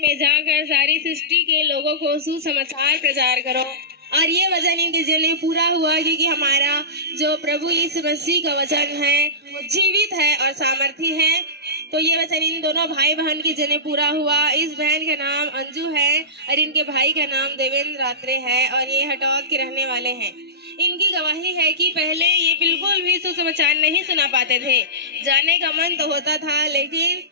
में जाकर सारी सृष्टि के लोगों को सुसमाचार प्रचार करो। और ये वचन इनके जरिए पूरा हुआ क्योंकि हमारा जो प्रभु यीशु मसीह का वचन है वो जीवित है और सामर्थी है। तो ये वचन इन दोनों भाई बहन के जरिए पूरा हुआ। इस बहन का नाम अंजू है और इनके भाई का नाम देवेंद्र रात्रे है और ये हटौद के रहने वाले हैं। इनकी गवाही है कि पहले ये बिल्कुल भी सुसमाचार नहीं सुना पाते थे। जाने का मन तो होता था लेकिन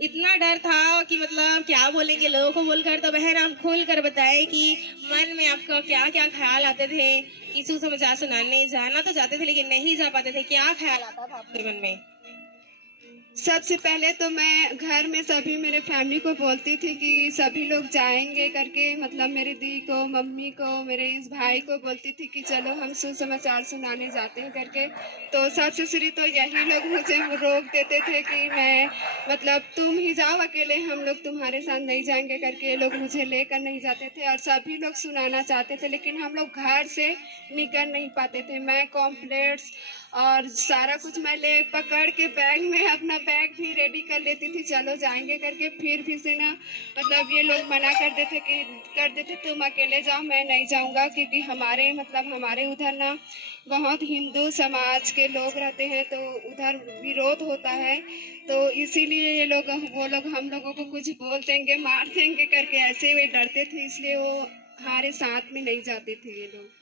इतना डर था कि मतलब क्या बोलेंगे लोगों को बोलकर। तो बहन आप खोल कर बताएं कि मन में आपका क्या क्या ख्याल आते थे कि सुसमाचार सुनाने जाना तो चाहते थे लेकिन नहीं जा पाते थे। क्या ख्याल आता था आपके मन में? सबसे पहले तो मैं घर में सभी मेरे फैमिली को बोलती थी कि सभी लोग जाएंगे करके, मतलब मेरी दी को, मम्मी को, मेरे इस भाई को बोलती थी कि चलो हम सुसमाचार सुनाने जाते हैं करके। तो सास ससुरी तो यही लोग मुझे रोक देते थे कि मैं मतलब तुम ही जाओ अकेले, हम लोग तुम्हारे साथ नहीं जाएंगे करके ये लोग मुझे लेकर नहीं जाते थे। और सभी लोग सुनाना चाहते थे लेकिन हम लोग घर से निकल नहीं पाते थे। मैं कॉम्प्लेट्स और सारा कुछ मैं ले पकड़ के बैग में अपना बैग भी रेडी कर लेती थी, चलो जाएंगे करके। फिर भी से ना मतलब ये लोग मना कर देते तुम अकेले जाओ, मैं नहीं जाऊंगा क्योंकि हमारे उधर ना बहुत हिंदू समाज के लोग रहते हैं तो उधर विरोध होता है। तो इसीलिए वो लोग हम लोगों को कुछ बोल देंगे, मार देंगे करके ऐसे वे डरते थे, इसलिए वो हमारे साथ में नहीं जाते थे ये लोग।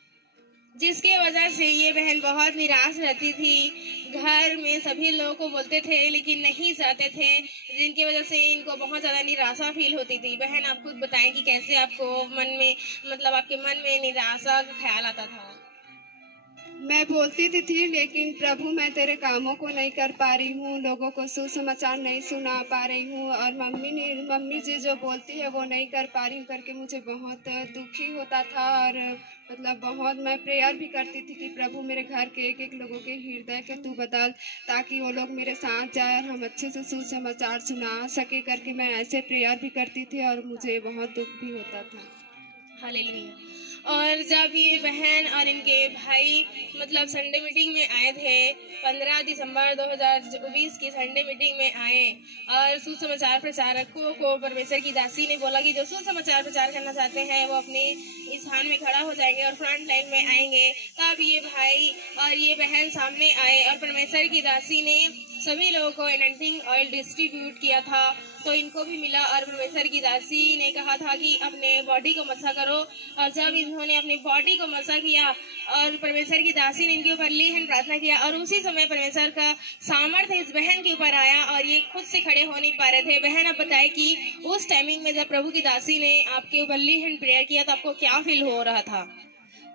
जिसके वजह से ये बहन बहुत निराश रहती थी। घर में सभी लोगों को बोलते थे लेकिन नहीं जाते थे, जिनकी वजह से इनको बहुत ज़्यादा निराशा फील होती थी। बहन आप खुद बताएं कि कैसे आपको मन में मतलब आपके मन में निराशा का ख्याल आता था? मैं बोलती थी लेकिन प्रभु मैं तेरे कामों को नहीं कर पा रही हूँ, लोगों को सुसमाचार नहीं सुना पा रही हूँ और मम्मी जी जो बोलती है वो नहीं कर पा रही हूँ करके मुझे बहुत दुखी होता था। और मतलब बहुत मैं प्रेयर भी करती थी कि प्रभु मेरे घर के एक एक लोगों के हृदय के तू बदल, ताकि वो लोग मेरे साथ जाए और हम अच्छे से सुसमाचार सुना सके करके मैं ऐसे प्रेयर भी करती थी और मुझे बहुत दुख भी होता था। हालेलुया। और जब ये बहन और इनके भाई मतलब संडे मीटिंग में आए थे, 15 दिसंबर 2024 की संडे मीटिंग में आए और सुसमाचार प्रचारकों को परमेश्वर की दासी ने बोला कि जो सुसमाचार प्रचार करना चाहते हैं वो अपने स्थान में खड़ा हो जाएंगे और फ्रंट लाइन में आएंगे। तब ये भाई और ये बहन सामने आए और परमेश्वर की दासी ने सभी लोगों को एनॉइंटिंग ऑयल डिस्ट्रीब्यूट किया था तो इनको भी मिला। और परमेश्वर की दासी ने कहा था कि अपने बॉडी को मसा करो। और जब इन्होंने अपने बॉडी को मसा किया और परमेश्वर की दासी ने इनके ऊपर ली हैंड प्रार्थना किया और उसी समय परमेश्वर का सामर्थ्य इस बहन के ऊपर आया और ये खुद से खड़े हो नहीं पा रहे थे। बहन आप बताए कि उस टाइमिंग में जब प्रभु की दासी ने आपके ऊपर ली हैंड प्रेयर किया तो आपको क्या फील हो रहा था?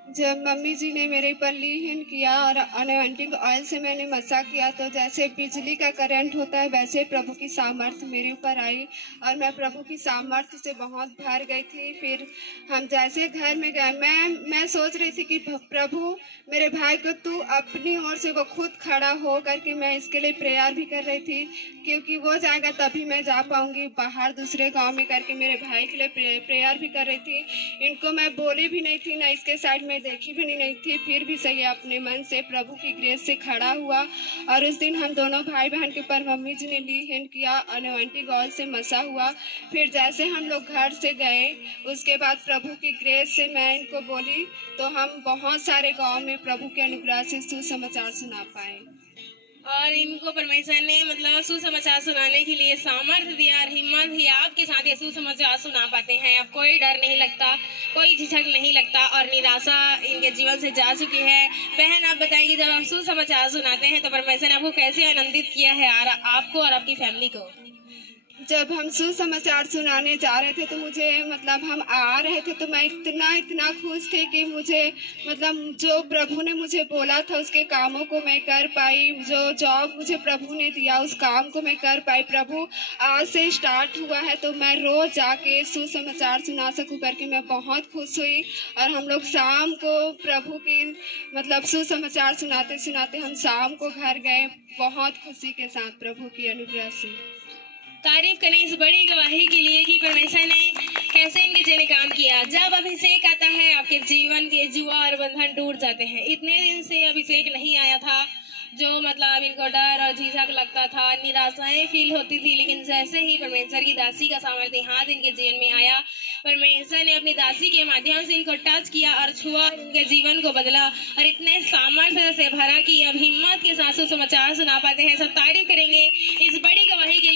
जब मम्मी जी ने मेरे ऊपर लीन किया और अनॉइंटिंग ऑयल से मैंने मसा किया तो जैसे बिजली का करंट होता है वैसे प्रभु की सामर्थ्य मेरे ऊपर आई और मैं प्रभु की सामर्थ्य से बहुत भर गई थी। फिर हम जैसे घर में गए, मैं सोच रही थी कि प्रभु मेरे भाई को तू अपनी ओर से वो खुद खड़ा हो करके, मैं इसके लिए प्रेयर भी कर रही थी क्योंकि वो जाएगा तभी मैं जा पाऊंगी बाहर दूसरे गाँव में करके मेरे भाई के लिए प्रेयर भी कर रही थी। इनको मैं बोली भी नहीं थी, ना इसके साइड में देखी भी नहीं थी, फिर भी सही अपने मन से प्रभु की ग्रेस से खड़ा हुआ। और उस दिन हम दोनों भाई बहन के ऊपर मम्मी जी ने ली हैंड किया, अनॉइंटिंग ऑयल से मसा हुआ। फिर जैसे हम लोग घर से गए उसके बाद प्रभु की ग्रेस से मैं इनको बोली तो हम बहुत सारे गांव में प्रभु के अनुग्रह से सुसमाचार सुना पाए। और इनको परमेश्वर ने मतलब सुसमाचार सुनाने के लिए सामर्थ्य दिया और हिम्मत दिया। आपके साथ ये सुसमाचार सुना पाते हैं, अब कोई डर नहीं लगता, कोई झिझक नहीं लगता और निराशा इनके जीवन से जा चुकी है। बहन आप बताएंगे जब आप सुसमाचार सुनाते हैं तो परमेश्वर ने आपको कैसे आनंदित किया है और आपको और आपकी फैमिली को? जब हम सुसमाचार सुनाने जा रहे थे तो मुझे मतलब हम आ रहे थे तो मैं इतना खुश थी कि मुझे मतलब जो प्रभु ने मुझे बोला था उसके कामों को मैं कर पाई, जो जॉब मुझे प्रभु ने दिया उस काम को मैं कर पाई। प्रभु आज से स्टार्ट हुआ है तो मैं रोज जाके सुसमाचार सुना सकूं करके मैं बहुत खुश हुई। और हम लोग शाम को प्रभु की मतलब सुसमाचार सुनाते सुनाते हम शाम को घर गए बहुत खुशी के साथ प्रभु की अनुग्रह से। तारीफ करें इस बड़ी गवाही के लिए कि परमेश्वर ने कैसे इनके जरिए काम किया। जब अभिषेक आता है आपके जीवन के जुआ और बंधन टूट जाते हैं। इतने दिन से अभिषेक नहीं आया था जो मतलब इनको डर और झिझक लगता था, निराशाएं फील होती थी, लेकिन जैसे ही परमेश्वर की दासी का सामर्थ्य हाथ इनके जीवन में आया, परमेश्वर ने अपनी दासी के माध्यम से इनको टच किया और छुआ, इनके जीवन को बदला और इतने सामर्थ्य से भरा कि अब हिम्मत के साथ सुसमाचार सुना पाते हैं। सब तारीफ करेंगे इस बड़ी गवाही के लिए।